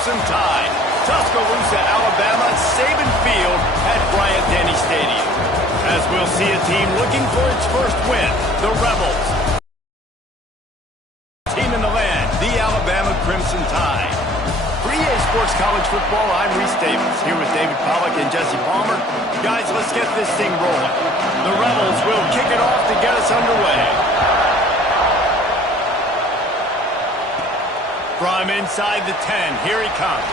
Crimson Tide. Tuscaloosa, Alabama, Saban Field at Bryant-Denny Stadium. As we'll see a team looking for its first win, the Rebels. Team in the land, the Alabama Crimson Tide. For EA Sports College Football, I'm Reese Davis, here with David Pollack and Jesse Palmer. Guys, let's get this thing rolling. The Rebels will kick it off to get us underway. From inside the 10, here he comes.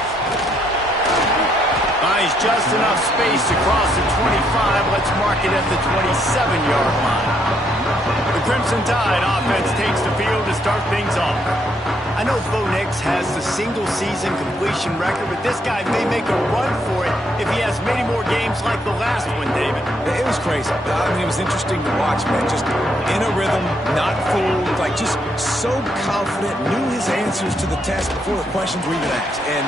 Finds just enough space to cross the 25. Let's mark it at the 27-yard line. The Crimson Tide offense takes the field to start things off. I know Bo Nix has the single-season completion record, but this guy may make a run for it if he has many more games like the last one, David. It was crazy. I mean, it was interesting to watch, man. Just in a rhythm, not fooled, like just so confident, knew his answers to the test before the questions were even asked. And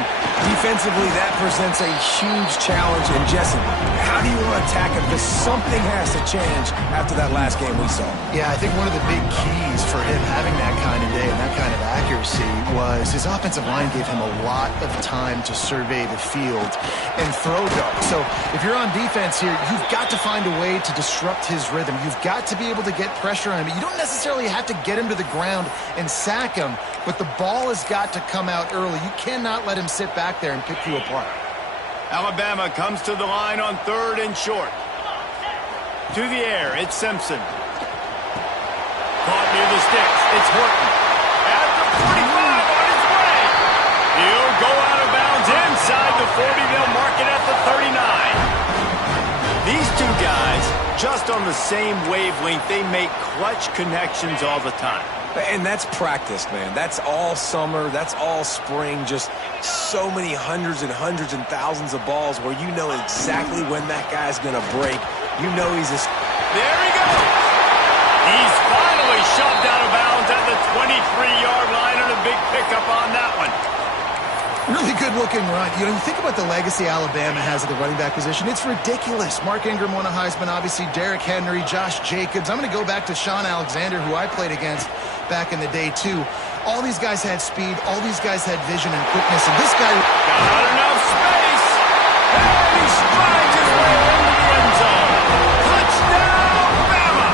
defensively, that presents a huge challenge. And Jesse, how do you want to attack him? Because something has to change after that last game we saw. Yeah, I think one of the big keys for him having that kind of day and that kind of accuracy was his offensive line gave him a lot of time to survey the field and throw dart. So if you're on defense here, you've got to find a way to disrupt his rhythm. You've got to be able to get pressure on him. You don't necessarily have to get him to the ground and sack him, but the ball has got to come out early. You cannot let him sit back there and pick you apart. Alabama comes to the line on 3rd and short. To the air, it's Simpson. Caught near the sticks, it's Horton. At the 45, on his way. He'll go out of bounds inside the 40. They'll mark it at the 39. These two guys, just on the same wavelength, they make clutch connections all the time. And that's practice, man. That's all summer. That's all spring. Just so many hundreds and hundreds and thousands of balls where you know exactly when that guy's going to break. You know he's a... There he goes. He's finally shoved out of bounds at the 23-yard line, and a big pickup on that one. Really good-looking run. You know, you think about the legacy Alabama has at the running back position. It's ridiculous. Mark Ingram won a Heisman, obviously. Derrick Henry, Josh Jacobs. I'm going to go back to Sean Alexander, who I played against back in the day, too. All these guys had speed. All these guys had vision and quickness. And this guy... Got enough space. And he strides his way into the end zone. Touchdown, Bama!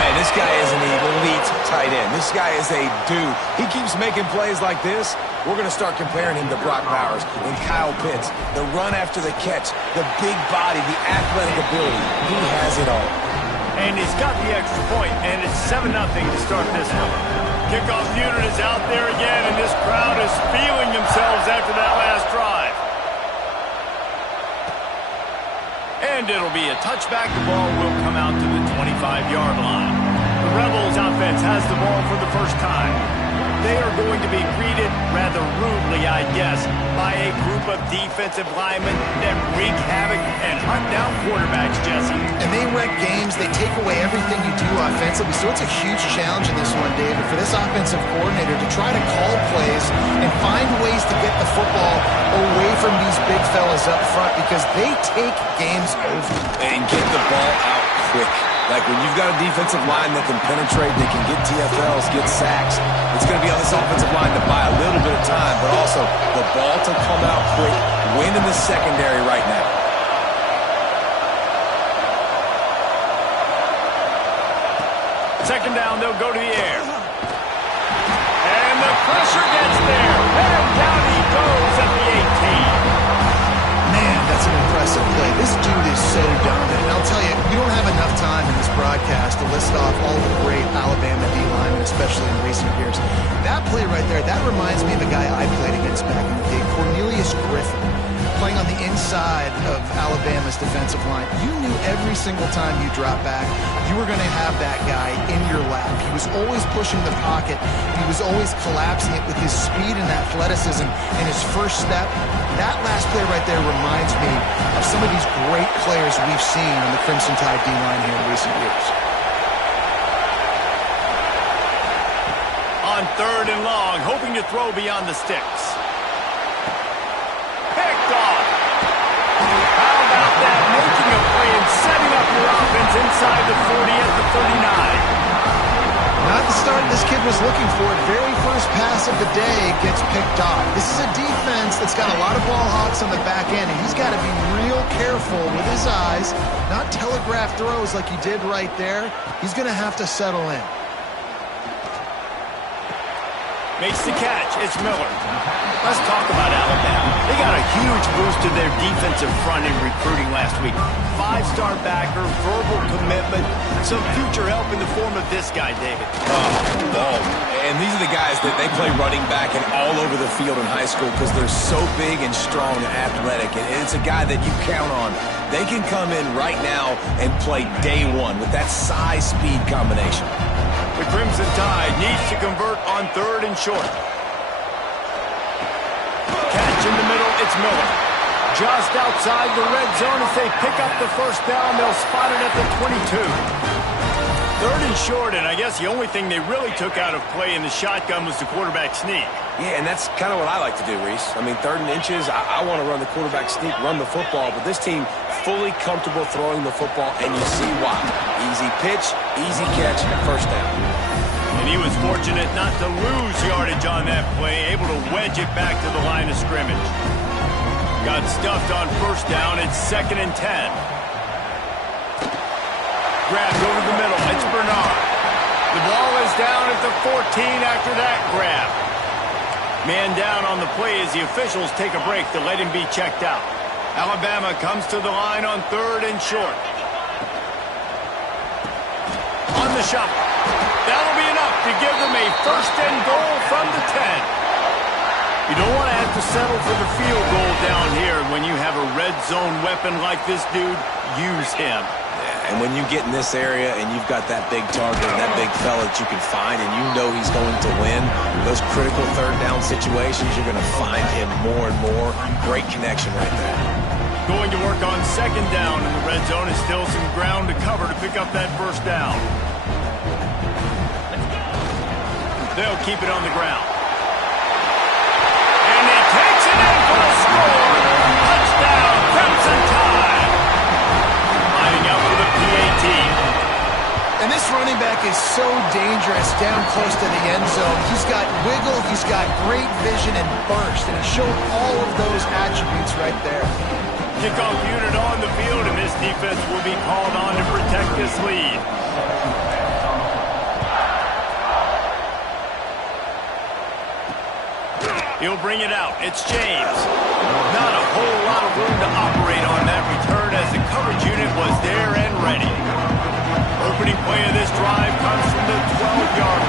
Man, this guy is an elite tight end. This guy is a dude. He keeps making plays like this. We're going to start comparing him to Brock Bowers and Kyle Pitts. The run after the catch, the big body, the athletic ability. He has it all. And he's got the extra point, and it's 7-0 to start this one. Kickoff unit is out there again, and this crowd is feeling themselves after that last drive. And it'll be a touchback. The ball will come out to the 25-yard line. The Rebels offense has the ball for the first time. They are going to be greeted rather rudely, I guess, by a group of defensive linemen that wreak havoc and hunt down quarterbacks, Jesse. And they wreck games. They take away everything you do offensively. So it's a huge challenge in this one, David, for this offensive coordinator to try to call plays and find ways to get the football away from these big fellas up front because they take games over. And get the ball out quick. Like when you've got a defensive line that can penetrate, they can get TFLs, get sacks, it's going to be on this offensive line to buy a little bit of time, but also the ball to come out quick, win in the secondary right now. Second down, they'll go to the air. And the pressure gets there. And down he goes at the 18. Man, that's an impressive play. This dude is so dominant. And I'll tell you, we don't have enough time in this broadcast to list off all the great Alabama D-linemen, especially in recent years. That play right there, that reminds me of a guy I played against back in the day, Cornelius Griffin, playing on the inside of Alabama's defensive line. You knew every single time you dropped back, you were going to have that guy in your lap. He was always pushing the pocket. He was always collapsing it with his speed and athleticism and his first step. That last play right there reminds me of some of these great players we've seen on the Crimson Tide D-line here in recent years. On 3rd and long, hoping to throw beyond the sticks. Picked off. How about that? Making a play and setting up your offense inside the 40 at the 39. Not the start of this kid kid was looking for. Very first pass of the day gets picked off. This is a defense that's got a lot of ball hawks on the back end, and he's got to be real careful with his eyes, not telegraph throws like he did right there. He's going to have to settle in. Makes the catch. It's Miller. Let's talk about Alabama. They got a huge boost to their defensive front in recruiting last week. 5-star backer, verbal commitment, some future help in the form of this guy, David. And these are the guys that they play running back and all over the field in high school because they're so big and strong and athletic. And it's a guy that you count on. They can come in right now and play day one with that size-speed combination. The Crimson Tide needs to convert on 3rd and short. Catch in the middle, it's Miller. Just outside the red zone as they pick up the first down. They'll spot it at the 22. 3rd and short, and I guess the only thing they really took out of play in the shotgun was the quarterback sneak. Yeah, and that's kind of what I like to do, Reese. I mean, 3rd and inches, I want to run the quarterback sneak, run the football, but this team fully comfortable throwing the football, and you see why. Easy pitch, easy catch, first down. And he was fortunate not to lose yardage on that play, able to wedge it back to the line of scrimmage. Got stuffed on first down. It's 2nd and 10. Grabbed over the middle. It's Bernard. The ball is down at the 14 after that grab. Man down on the play as the officials take a break to let him be checked out. Alabama comes to the line on 3rd and short. On the shot. That'll be enough to give them a 1st and goal from the 10. You don't want to have to settle for the field goal down here. When you have a red zone weapon like this dude, use him. And when you get in this area and you've got that big target and that big fella that you can find and you know he's going to win, those critical 3rd down situations, you're going to find him more and more. Great connection right there. Going to work on 2nd down, and the red zone is still some ground to cover to pick up that first down. They'll keep it on the ground. And he takes it in for a score. Touchdown, Crimson Tide. Lining up for the PAT. And this running back is so dangerous down close to the end zone. He's got wiggle, he's got great vision and burst, and he showed all of those attributes right there. Kickoff unit on the field, and this defense will be called on to protect this lead. He'll bring it out. It's James. Not a whole lot of room to operate on that return as the coverage unit was there and ready. Opening play of this drive comes from the 12-yard